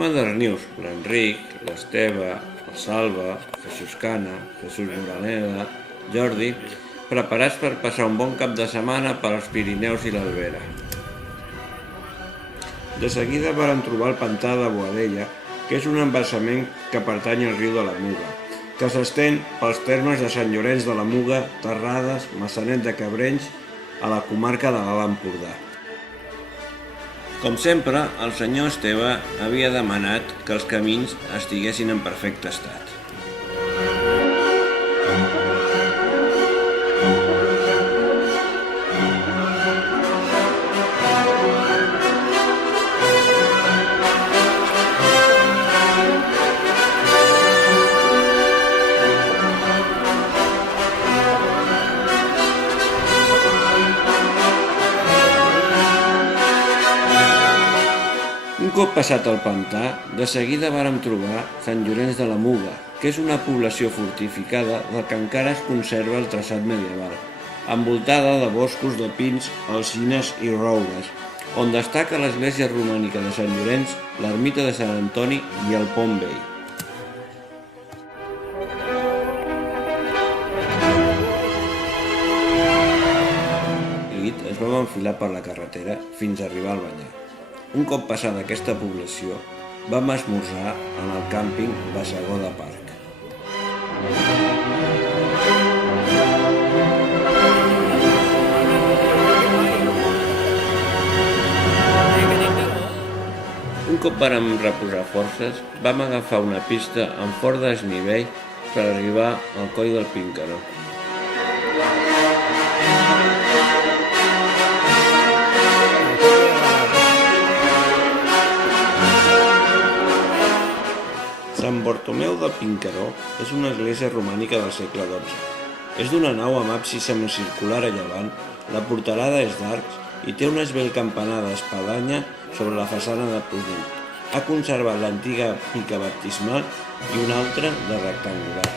madernius, l'Enric, l'Esteve, el Salva, Jesús Cana, Jesús Moraneda, Jordi, preparats per passar un bon cap de setmana pels Pirineus i l'Albera. De seguida varen trobar el pantà de Boadella, que és un embassament que pertany al riu de la Muga, que s'estén pels termes de Sant Llorenç de la Muga, Terrades, Maçanet de Cabrenys, a la comarca de l'Alt Empordà. Com sempre, el senyor Esteve havia demanat que els camins estiguessin en perfecte estat. Un cop passat el pantà, de seguida vàrem trobar Sant Llorenç de la Muga, que és una població fortificada del que encara es conserva el traçat medieval, envoltada de boscos de pins, alzines i roures, on destaca l'església romànica de Sant Llorenç, l'ermita de Sant Antoni i el Pont Vell. Es vam enfilar per la carretera fins a arribar al Banyar. Un cop passada aquesta població, vam esmorzar en el càmping Bassegó de Parc. Un cop vàrem reposar forces, vam agafar una pista amb fort desnivell per arribar al coll del Pincaró. Sant Bartomeu del Pincaró és una església romànica del segle XII. És d'una nau amb absis semicircular a llevant, la portalada és d'arcs i té una esvelt campanar d'espadanya sobre la façana de ponent. Ha conservat l'antiga pica baptismal i una altra de rectangular.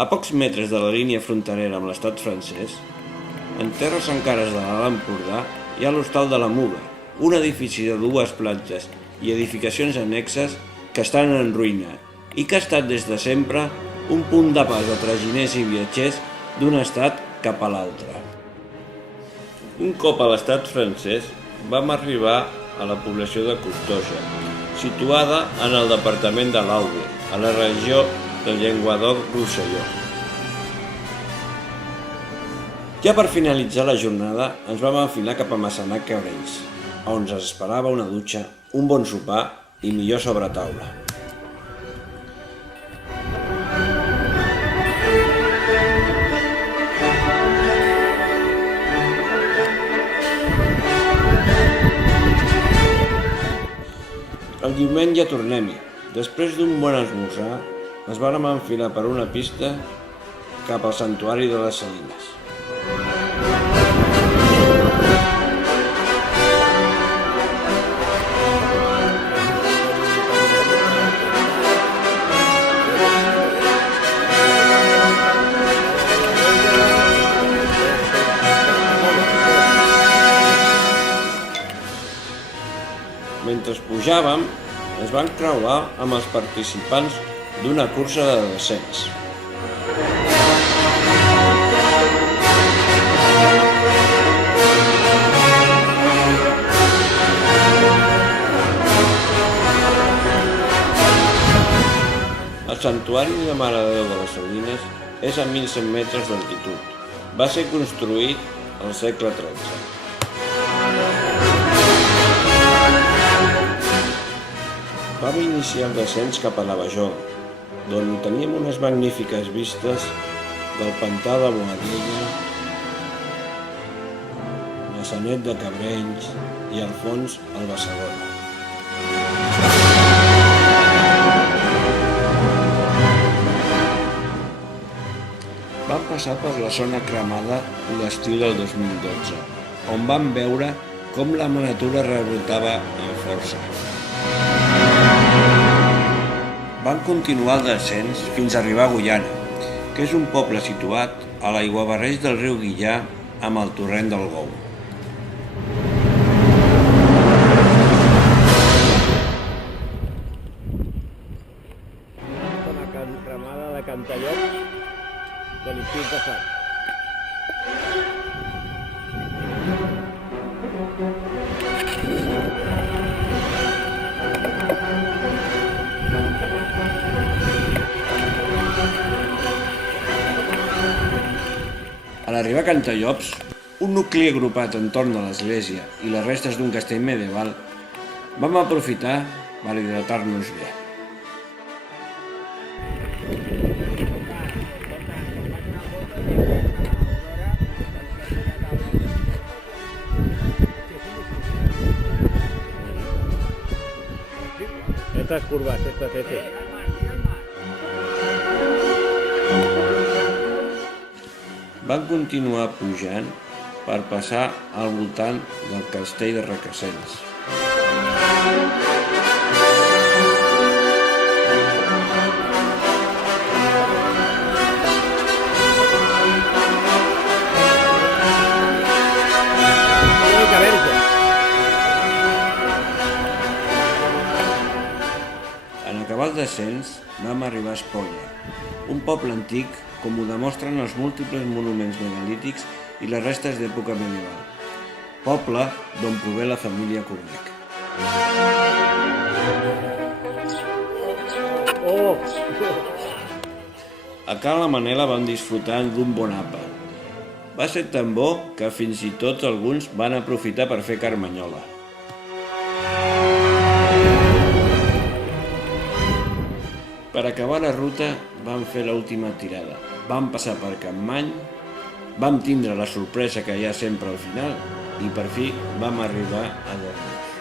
A pocs metres de la línia fronterera amb l'estat francès, en terres encara de l'Alt Empordà, hi ha l'Hostal de la Muga, un edifici de dues plantes i edificacions annexes que estan en ruïna i que ha estat des de sempre un punt de pas de traginers i viatgers d'un estat cap a l'altre. Un cop a l'estat francès, vam arribar a la població de Costoja, situada en el departament de l'Aude, a la regió del Llenguadoc-Rosselló. Ja per finalitzar la jornada, ens vam enfilar cap a Maçanet-Cabrenys, on ens esperava una dutxa, un bon sopar i millor sobretaula. El diumenge tornem-hi. Després d'un bon esmorzar, ens vàrem enfilar per una pista cap al santuari de les Salines. Mentre pujàvem, es van creuar amb els participants d'una cursa de descens. El santuari de Mare de Déu de les Salines és a 1.100 metres d'altitud. Va ser construït al segle XIII. Vam iniciar el descens cap a la Vajor, d'on teníem unes magnífiques vistes del pantà de Boadella, Maçanet de Cabrenys i al fons el Bassegó. Vam passar per la zona cremada l'estiu del 2012, on vam veure com la natura rebotava amb força. Van continuar el descens fins a arribar a Agullana, que és un poble situat a l'aiguabarreig del riu Guillà amb el torrent del Gou. Una ramada de Cantallops de l'Institut de Sants. A l'arribar a Cantallops, un nucli agrupat entorn de l'església i les restes d'un castell medieval, vam aprofitar per hidratar-nos bé. Estas curvas, estas veces. Van continuar pujant per passar al voltant del castell de Requesens. En acabar el descens, vam arribar a Espolla, un poble antic com ho demostren els múltiples monuments megalítics i les restes d'època medieval. Poble d'on prové la família Cornec. A Ca la Manela vam disfrutar d'un bon àpat. Va ser tan bo que fins i tot alguns van aprofitar per fer carmanyola. Per acabar la ruta vam fer l'última tirada. Vam passar per Capmany, vam tindre la sorpresa que hi ha sempre al final i per fi vam arribar a Darnius.